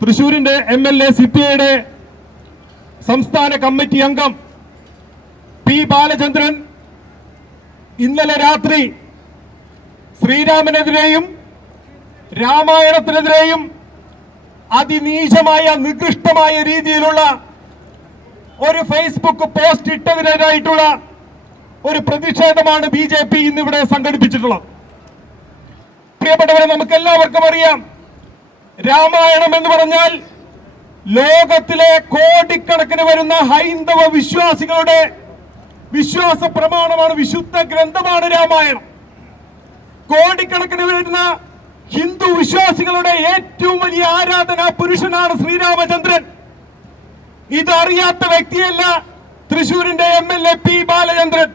തൃശൂരിന്റെ M L A സിപിഐയുടെ സംസ്ഥാന committee അംഗം പി ബാലചന്ദ്രൻ ഇന്നലെ രാത്രി ശ്രീരാമനെതിരെയും രാമായണത്തിനെതിരെയും അതിനീചമായ നികൃഷ്ടമായ രീതിയിലുള്ള ഒരു ഫേസ്ബുക്ക് പോസ്റ്റ് ഇട്ടതിനെതിരായിട്ടുള്ള ഒരു പ്രതിഷേധമാണ് ബി ജെ പി ഇന്നിവിടെ സംഘടിപ്പിച്ചിട്ടുള്ളത്. പ്രിയപ്പെട്ടവരെ നമുക്ക് എല്ലാവർക്കും അറിയാം. രാമായണം എന്ന് പറഞ്ഞാൽ ലോകത്തിലെ കോടിക്കണക്കിന് വരുന്ന ഹൈന്ദവ വിശ്വാസികളുടെ വിശ്വാസ പ്രമാണമാണ് വിശുദ്ധ ഗ്രന്ഥമാണ് രാമായണം. കോടിക്കണക്കിന് വരുന്ന ഹിന്ദു വിശ്വാസികളുടെ ഏറ്റവും വലിയ ആരാധനാ പുരുഷനാണ് ശ്രീരാമചന്ദ്രൻ. ഇതറിയാത്ത വ്യക്തിയല്ല തൃശൂരിന്റെ M L A P Balachandran.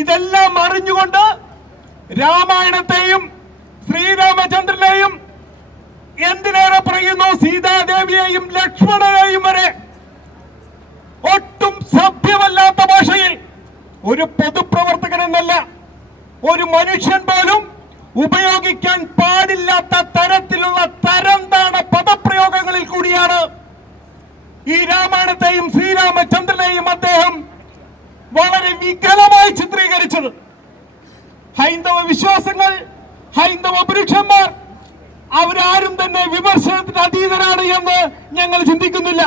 ഇതെല്ലാം അറിഞ്ഞുകൊണ്ട് രാമായണത്തെയും ശ്രീരാമചന്ദ്രനെയും എന്തിനേറെ പറയുന്നു? സീതാദേവിയെയും ലക്ഷ്മണനെയും വരെ. ഒട്ടും സഭ്യമല്ലാത്ത ഭാഷയിൽ ഒരു പൊതുപ്രവർത്തകൻ എന്നല്ല ഒരു മനുഷ്യൻ പോലും ഉപയോഗിക്കാൻ പാടില്ലാത്ത തരത്തിലുള്ള തരംതാണ പദപ്രയോഗങ്ങളിൽ കൂടിയാണ് ഈ രാമായണത്തെയും ശ്രീരാമചന്ദ്രനെയും അദ്ദേഹം വളരെ വികലമായി ചിത്രീകരിച്ചത്. ഹൈന്ദവ വിശ്വാസങ്ങൾ ഹൈന്ദവ പുരുഷന്മാർ അവരാരും തന്നെ വിമർശനത്തിന് അതീതരാണ് എന്ന് ഞങ്ങൾ ചിന്തിക്കുന്നില്ല.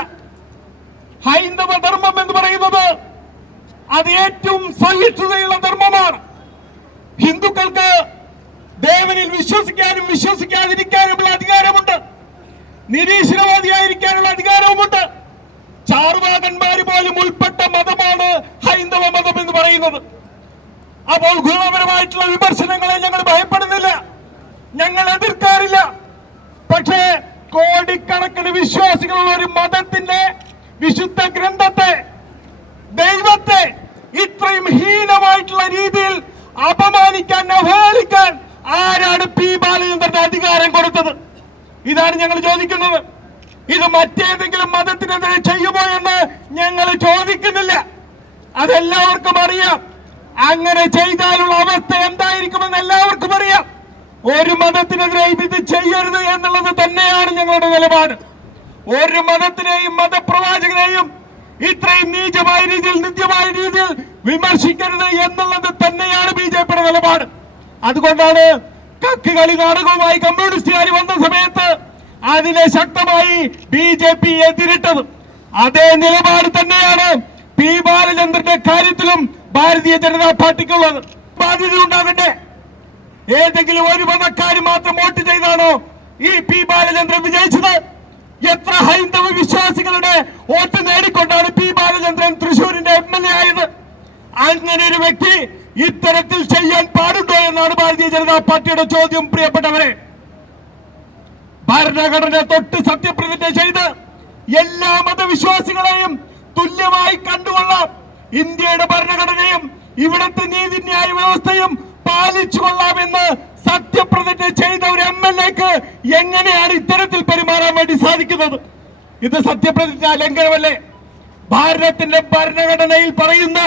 ഹൈന്ദവ ധർമ്മം എന്ന് പറയുന്നത് അത് ഏറ്റവും സഹിഷ്ണുതയുള്ള ധർമ്മമാണ്. ഹിന്ദുക്കൾക്ക് ദേവനിൽ വിശ്വസിക്കാനും വിശ്വസിക്കാതിരിക്കാനുമുള്ള അധികാരമുണ്ട്. നിരീശ്വരവാദിയായിരിക്കാനുള്ള അധികാരവുമുണ്ട്. ചാർവാകന്മാർ പോലും ഉൾപ്പെട്ട മതമാണ് ഹൈന്ദവ മതം എന്ന് പറയുന്നത്. അപ്പോൾ ഗുണപരമായിട്ടുള്ള വിമർശനങ്ങളെ ഞങ്ങൾ ഭയപ്പെടുന്നില്ല. ഞങ്ങൾ എതിർക്കാറില്ല. പക്ഷേ കോടിക്കണക്കിന് വിശ്വാസികളുള്ള ഒരു മതത്തിന്റെ വിശുദ്ധ ഗ്രന്ഥത്തെ ദൈവത്തെ ഇത്രയും ഹീനമായിട്ടുള്ള രീതിയിൽ അപമാനിക്കാൻ അവഹേളിക്കാൻ ആരാണ് പി ബാലചന്ദ്രന്റെ അധികാരം കൊടുത്തത്? ഇതാണ് ഞങ്ങൾ ചോദിക്കുന്നത്. ഇത് മറ്റേതെങ്കിലും മതത്തിനെതിരെ ചെയ്യുമോ എന്ന് ഞങ്ങൾ ചോദിക്കുന്നില്ല. അതെല്ലാവർക്കും അറിയാം. അങ്ങനെ ചെയ്താലുള്ള അവസ്ഥ എന്തായിരിക്കുമെന്ന് എല്ലാവർക്കും അറിയാം. ഒരു മതത്തിനെതിരെയും ഇത് ചെയ്യരുത് എന്നുള്ളത് തന്നെയാണ് ഞങ്ങളുടെ നിലപാട്. ഒരു മതത്തിനെയും മതപ്രവാചകനെയും ഇത്രയും നീചമായ രീതിയിൽ നിത്യമായ രീതിയിൽ വിമർശിക്കരുത് എന്നുള്ളത് തന്നെയാണ് ബി ജെ പിയുടെ നിലപാട്. അതുകൊണ്ടാണ് കക്ക് കളി നാടകവുമായി കമ്മ്യൂണിസ്റ്റുകാർ വന്ന സമയത്ത് അതിനെ ശക്തമായി ബി ജെ പി എതിരിട്ടത്. അതേ നിലപാട് തന്നെയാണ് പി ബാലചന്ദ്രന്റെ കാര്യത്തിലും ഭാരതീയ ജനതാ പാർട്ടിക്കുള്ളത്. ബാധ്യത ഉണ്ടാകട്ടെ ഏതെങ്കിലും ഒരു മതക്കാർ മാത്രം വോട്ട് ചെയ്താണോ ഈ പി ബാലചന്ദ്രൻ വിജയിച്ചത്? എത്ര ഹൈന്ദവ വിശ്വാസികളുടെ വോട്ട് നേടിക്കൊണ്ടാണ് പി ബാലചന്ദ്രൻ തൃശൂരിന്റെ എം എൽ എ ആയത്? അങ്ങനെ ഒരു വ്യക്തി ഇത്തരത്തിൽ ചെയ്യാൻ പാടുണ്ടോ എന്നാണ് ഭാരതീയ ജനതാ പാർട്ടിയുടെ ചോദ്യം പ്രിയപ്പെട്ടവരെ. ഭരണഘടന തൊട്ട് സത്യപ്രതിജ്ഞ ചെയ്ത് എല്ലാ മതവിശ്വാസികളെയും തുല്യമായി കണ്ടുകൊള്ളാം. ഇന്ത്യയുടെ ഭരണഘടനയും ഇവിടുത്തെ നീതിന്യായ വ്യവസ്ഥയും പാലിച്ചു കൊള്ളാമെന്ന് സത്യപ്രതിജ്ഞ ചെയ്ത ഒരു എം എൽ എക്ക് എങ്ങനെയാണ് ഇത്തരത്തിൽ പെരുമാറാൻ വേണ്ടി സാധിക്കുന്നത്? ഇത് സത്യപ്രതിജ്ഞ ലംഘനമല്ലേ? ഭാരതത്തിന്റെ ഭരണഘടനയിൽ പറയുന്ന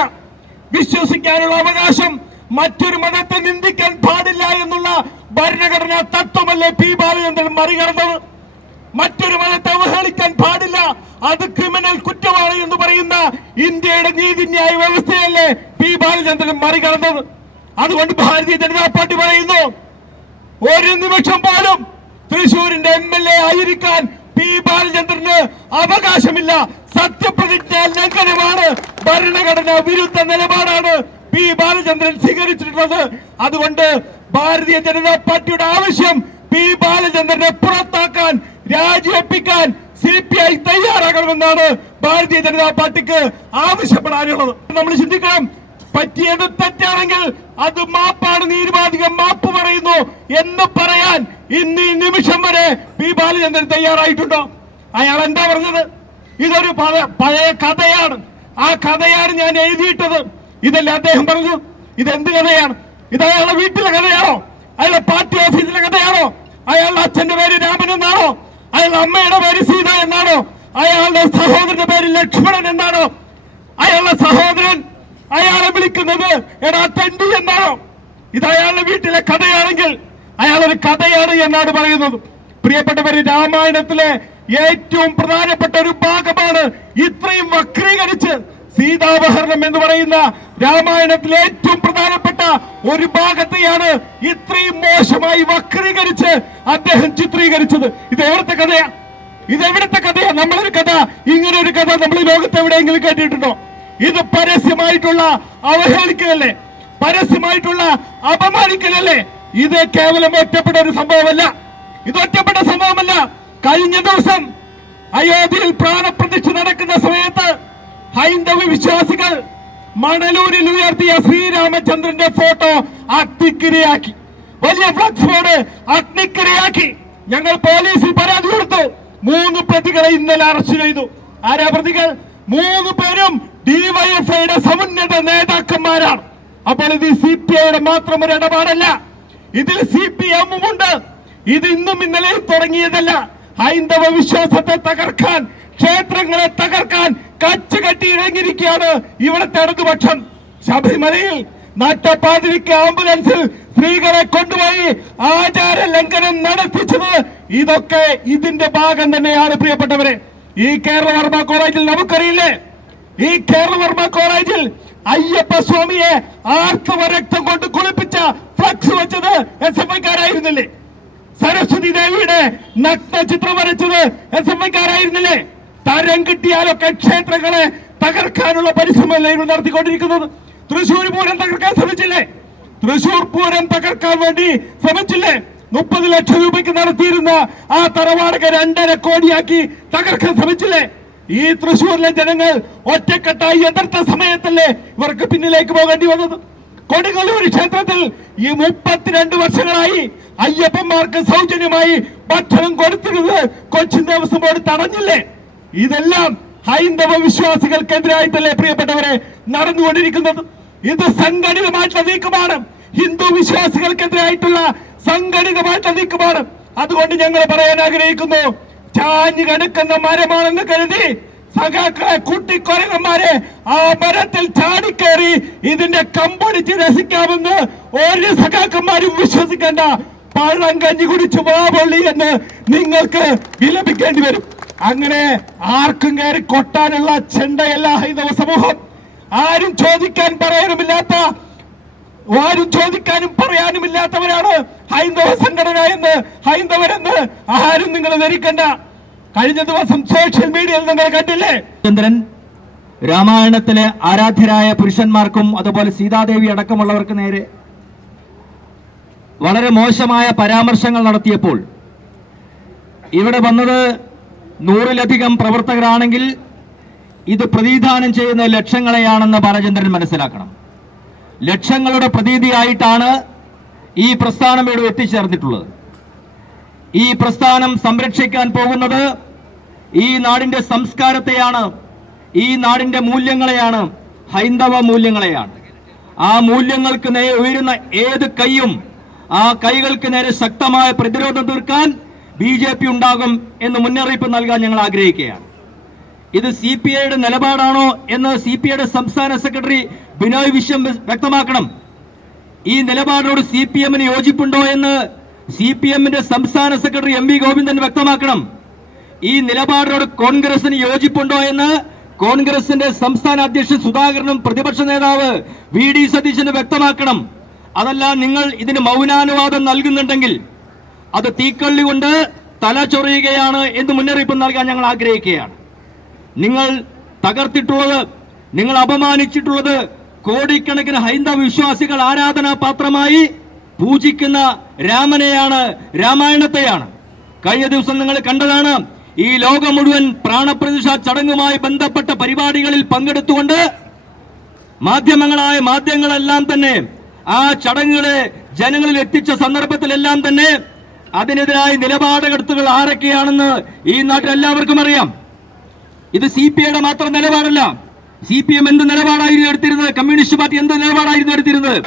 വിശ്വസിക്കാനുള്ള അവകാശം മറ്റൊരു മതത്തെ നിന്ദിക്കാൻ പാടില്ല എന്നുള്ള ഭരണഘടനാ തത്വമല്ലേ പി ബാലചന്ദ്രൻ മറികടന്നത്? മറ്റൊരു മതത്തെ അവഹേളിക്കാൻ പാടില്ല അത് ക്രിമിനൽ കുറ്റമാണ് എന്ന് പറയുന്ന ഇന്ത്യയുടെ നീതിന്യായ വ്യവസ്ഥയല്ലേ പി ബാലചന്ദ്രൻ മറികടന്നത്? അതുകൊണ്ട് ഭാരതീയ ജനതാ പാർട്ടി പറയുന്നു ഒരു നിമിഷം പോലും തൃശൂരിന്റെ എം എൽ എ ആയിരിക്കാൻ പി ബാലചന്ദ്രന് അവകാശമില്ല. സത്യപ്രതിജ്ഞ ലംഘനമാണ്. ഭരണഘടന വിരുദ്ധ നിലപാടാണ് പി ബാലചന്ദ്രൻ സ്വീകരിച്ചിട്ടുള്ളത്. അതുകൊണ്ട് ഭാരതീയ ജനതാ പാർട്ടിയുടെ ആവശ്യം പി ബാലചന്ദ്രനെ പുറത്താക്കാൻ രാജിവെപ്പിക്കാൻ സി പി ഐ തയ്യാറാകണമെന്നാണ് ഭാരതീയ ജനതാ പാർട്ടിക്ക് ആവശ്യപ്പെടാനുള്ളത്. നമ്മൾ ചിന്തിക്കണം പറ്റിയത് തെറ്റാണെങ്കിൽ അത് മാപ്പാണ് നിരുപാധികം മാപ്പ് പറയുന്നു എന്ന് പറയാൻ ഇന്ന് ഈ നിമിഷം വരെ പി ബാലചന്ദ്രൻ തയ്യാറായിട്ടുണ്ടോ? അയാൾ എന്താ പറഞ്ഞത്? ഇതൊരു പഴയ കഥയാണ്. ആ കഥയാണ് ഞാൻ എഴുതിയിട്ടത്. ഇതല്ല അദ്ദേഹം പറഞ്ഞു ഇത് എന്ത് കഥയാണ്? ഇത് അയാളുടെ വീട്ടിലെ കഥയാണോ? അയാളുടെ പാർട്ടി ഓഫീസിലെ കഥയാണോ? അയാളുടെ അച്ഛന്റെ പേര് രാമൻ എന്നാണോ? അയാളുടെ അമ്മയുടെ പേര് സീത എന്നാണോ? അയാളുടെ സഹോദരന്റെ പേര് ലക്ഷ്മണൻ എന്നാണോ? അയാളുടെ സഹോദരൻ അയാളെ വിളിക്കുന്നത് എടാ തെണ്ടി എന്നാണോ? ഇത് അയാളുടെ വീട്ടിലെ കഥയാണെങ്കിൽ ഒരു കഥയാണ് എന്നാണ് പറയുന്നത്. പ്രിയപ്പെട്ടവര് രാമായണത്തിലെ ഏറ്റവും പ്രധാനപ്പെട്ട ഒരു ഭാഗമാണ് ഇത്രയും വക്രീകരിച്ച് സീതാപഹരണം എന്ന് പറയുന്ന രാമായണത്തിലെ ഏറ്റവും പ്രധാനപ്പെട്ട ഒരു ഭാഗത്തെയാണ് ഇത്രയും മോശമായി വക്രീകരിച്ച് അദ്ദേഹം ചിത്രീകരിച്ചത്. ഇത് എവിടുത്തെ കഥയാ? ഇത് എവിടുത്തെ കഥയാ? നമ്മളൊരു കഥ ഇങ്ങനെ ഒരു കഥ നമ്മൾ ലോകത്ത് എവിടെയെങ്കിലും കേട്ടിട്ടുണ്ടോ? ഇത് പരസ്യമായിട്ടുള്ള അവഹേളിക്കലല്ലേ? പരസ്യമായിട്ടുള്ള അപമാനിക്കലല്ലേ? ഇത് കേവലം ഒറ്റപ്പെട്ട ഒരു സംഭവമല്ല. ഇത് ഒറ്റപ്പെട്ട സംഭവമല്ല. കഴിഞ്ഞ ദിവസം അയോധ്യയിൽ പ്രാണപ്രതിഷ്ഠ നടക്കുന്ന സമയത്ത് ഹൈന്ദവ വിശ്വാസികൾ മണലൂരിൽ ഉയർത്തിയ ശ്രീരാമചന്ദ്രന്റെ ഫോട്ടോ അഗ്നിക്കിരയാക്കി. വലിയ ഫ്ലക്സ് ബോർഡ് അഗ്നിക്കിരയാക്കി. ഞങ്ങൾ പോലീസിൽ പരാതി കൊടുത്തു. മൂന്ന് പ്രതികളെ ഇന്നലെ അറസ്റ്റ് ചെയ്തു. ആരാ പ്രതികൾ? മൂന്ന് പേരും ഡിവൈഎഫ്ഐയുടെ സമുന്നത നേതാക്കന്മാരാണ്. അപ്പോൾ ഇത് സി പി ഐയുടെ മാത്രം ഒരു ഇടപാടല്ല. ഇതിൽ സി പി എമ്മും ഉണ്ട്. ഇത് ഇന്നും ഇന്നലെ തുടങ്ങിയതല്ല. ഹൈന്ദവ വിശ്വാസത്തെ തകർക്കാൻ ക്ഷേത്രങ്ങളെ തകർക്കാൻ കച്ച് കെട്ടി ഇറങ്ങിയിരിക്കുകയാണ് ഇവിടുത്തെ ഇടതുപക്ഷം. ശബരിമലയിൽ നാട്ടപ്പാതിരിക്ക് ആംബുലൻസിൽ സ്ത്രീകളെ കൊണ്ടുപോയി ആചാര ലംഘനം നടത്തിച്ചത് ഇതൊക്കെ ഇതിന്റെ ഭാഗം തന്നെയാണ് പ്രിയപ്പെട്ടവരെ. ഈ കേരള വർമ്മ കോളേജിൽ നമുക്കറിയില്ലേ? ഈ കേരളവർമ്മ കോളേജിൽ അയ്യപ്പ സ്വാമിയെ ആർത്തവ രക്തം കൊണ്ട് കുളിപ്പിച്ച ഫ്ലക്സ് വെച്ചത് എസ് എഫ് ഐക്കാരായിരുന്നില്ലേ? സരസ്വതി ദേവിയുടെ നഗ്ന ചിത്രം വരച്ചത് എസ് എഫ് ഐക്കാരായിരുന്നില്ലേ? തരം കിട്ടിയാലൊക്കെ ക്ഷേത്രങ്ങളെ തകർക്കാനുള്ള പരിശ്രമമല്ലായിരുന്നു നടത്തിക്കൊണ്ടിരിക്കുന്നത്? തൃശൂർ പൂരം തകർക്കാൻ ശ്രമിച്ചില്ലേ? തൃശൂർ പൂരം തകർക്കാൻ വേണ്ടി ശ്രമിച്ചില്ലേ? മുപ്പത് ലക്ഷം രൂപയ്ക്ക് നടത്തിയിരുന്ന ആ തറവാടക രണ്ടര കോടിയാക്കി തകർക്കാൻ ശ്രമിച്ചില്ലേ? ഈ തൃശ്ശൂരിലെ ജനങ്ങൾ ഒറ്റക്കെട്ടായി എതിർത്ത സമയത്തല്ലേ ഇവർക്ക് പിന്നിലേക്ക് പോകേണ്ടി വന്നത്? കൊടുങ്ങല്ലൂർ ക്ഷേത്രത്തിൽ ഈ മുപ്പത്തിരണ്ട് വർഷങ്ങളായി അയ്യപ്പന്മാർക്ക് സൗജന്യമായി ഭക്ഷണം കൊടുത്തിരുന്നത് കൊച്ചിൻ ദേവസ്വം ബോർഡ് തടഞ്ഞില്ലേ? ഇതെല്ലാം ഹൈന്ദവ വിശ്വാസികൾക്കെതിരായിട്ടല്ലേ പ്രിയപ്പെട്ടവരെ നടന്നുകൊണ്ടിരിക്കുന്നത്? ഇത് സംഘടിതമായിട്ടുള്ള നീക്കമാണ്. ഹിന്ദു വിശ്വാസികൾക്കെതിരായിട്ടുള്ള സംഘടിതമായിട്ടുള്ള നീക്കമാണ്. അതുകൊണ്ട് ഞങ്ങൾ പറയാൻ ആഗ്രഹിക്കുന്നു ചാഞ്ഞു കിടക്കുന്ന മരമാണെന്ന് കരുതി സഖാക്കളെ കുട്ടിക്കൊരങ്ങന്മാരെ ആ മരത്തിൽ ചാടിക്കേറി ഇതിന്റെ കമ്പൊടിച്ച് രസിക്കാമെന്ന് ഒരു സഖാക്കന്മാരും വിശ്വസിക്കേണ്ട. പഴം കഞ്ഞി കുടിച്ച് വാപൊള്ളി എന്ന് നിങ്ങൾക്ക് വിലപിക്കേണ്ടി വരും. അങ്ങനെ ആർക്കും കയറി കൊട്ടാനുള്ള ചെണ്ടയല്ല ഹൈന്ദവ സമൂഹം. ആരും ചോദിക്കാൻ പറയാനുമില്ലാത്ത ആരും ചോദിക്കാനും പറയാനുമില്ലാത്തവരാണ് ഹൈന്ദവ സംഘടന എന്ന് ഹൈന്ദവരെന്ന് ആരും നിങ്ങൾ ധരിക്കണ്ട. കഴിഞ്ഞ ദിവസം സോഷ്യൽ മീഡിയയിൽ നിങ്ങൾ കണ്ടില്ലേ? ചന്ദ്രൻ രാമായണത്തിലെ ആരാധ്യരായ പുരുഷന്മാർക്കും അതുപോലെ സീതാദേവി അടക്കമുള്ളവർക്ക് നേരെ വളരെ മോശമായ പരാമർശങ്ങൾ നടത്തിയപ്പോൾ ഇവിടെ വന്നത് നൂറിലധികം പ്രവർത്തകരാണെങ്കിൽ ഇത് പ്രതിദാനം ചെയ്യുന്ന ലക്ഷങ്ങളെയാണെന്ന് ബാലചന്ദ്രൻ മനസ്സിലാക്കണം. ലക്ഷങ്ങളുടെ പ്രതീതിയായിട്ടാണ് ഈ പ്രസ്ഥാനം ഇവിടെ എത്തിച്ചേർന്നിട്ടുള്ളത്. ഈ പ്രസ്ഥാനം സംരക്ഷിക്കാൻ പോകുന്നത് ഈ നാടിന്റെ സംസ്കാരത്തെയാണ് ഈ നാടിന്റെ മൂല്യങ്ങളെയാണ് ഹൈന്ദവ മൂല്യങ്ങളെയാണ്. ആ മൂല്യങ്ങൾക്ക് നേരെ ഉയരുന്ന ഏത് കൈയും ആ കൈകൾക്ക് നേരെ ശക്തമായ പ്രതിരോധം തീർക്കാൻ ബി ജെ പി ഉണ്ടാകും എന്ന് മുന്നറിയിപ്പ് നൽകാൻ ഞങ്ങൾ ആഗ്രഹിക്കുകയാണ്. ഇത് സി പി ഐയുടെ നിലപാടാണോ എന്ന് സി പി ഐയുടെ സംസ്ഥാന സെക്രട്ടറി ബിനോയ് വിശ്വം വ്യക്തമാക്കണം. ഈ നിലപാടിനോട് സി പി എമ്മിന് യോജിപ്പുണ്ടോ എന്ന് സി പി എമ്മിന്റെ സംസ്ഥാന സെക്രട്ടറി എം വി ഗോവിന്ദൻ വ്യക്തമാക്കണം. ഈ നിലപാടിനോട് കോൺഗ്രസിന് യോജിപ്പുണ്ടോ എന്ന് കോൺഗ്രസിന്റെ സംസ്ഥാന അധ്യക്ഷൻ സുധാകരനും പ്രതിപക്ഷ നേതാവ് വി ഡി സതീശന് വ്യക്തമാക്കണം. അതല്ല നിങ്ങൾ ഇതിന് മൗനാനുവാദം നൽകുന്നുണ്ടെങ്കിൽ അത് തീക്കള്ളി കൊണ്ട് തല ചൊറിയുകയാണ് എന്ന് മുന്നറിയിപ്പ് നൽകാൻ ഞങ്ങൾ ആഗ്രഹിക്കുകയാണ്. നിങ്ങൾ തകർത്തിട്ടുള്ളത് നിങ്ങൾ അപമാനിച്ചിട്ടുള്ളത് കോടിക്കണക്കിന് ഹൈന്ദവ വിശ്വാസികൾ ആരാധനാ പാത്രമായി പൂജിക്കുന്ന രാമനെയാണ് രാമായണത്തെയാണ്. കഴിഞ്ഞ ദിവസം നിങ്ങൾ കണ്ടതാണ് ഈ ലോകം മുഴുവൻ പ്രാണപ്രതിഷ്ഠ ചടങ്ങുമായി ബന്ധപ്പെട്ട പരിപാടികളിൽ പങ്കെടുത്തുകൊണ്ട് മാധ്യമങ്ങളായ മാധ്യമങ്ങളെല്ലാം തന്നെ ആ ചടങ്ങുകളെ ജനങ്ങളിൽ എത്തിച്ച സന്ദർഭത്തിലെല്ലാം തന്നെ അതിനെതിരായ നിലപാടെടുത്തുകൾ ആരൊക്കെയാണെന്ന് ഈ നാട്ടിൽ എല്ലാവർക്കും അറിയാം. ഇത് സി പി ഐയുടെ മാത്രം നിലപാടല്ല സി പി എം എന്ത് നിലപാടായിരുന്നു എടുത്തിരുന്നത്? കമ്മ്യൂണിസ്റ്റ് പാർട്ടി എന്ത് നിലപാടായിരുന്നു എടുത്തിരുന്നത്?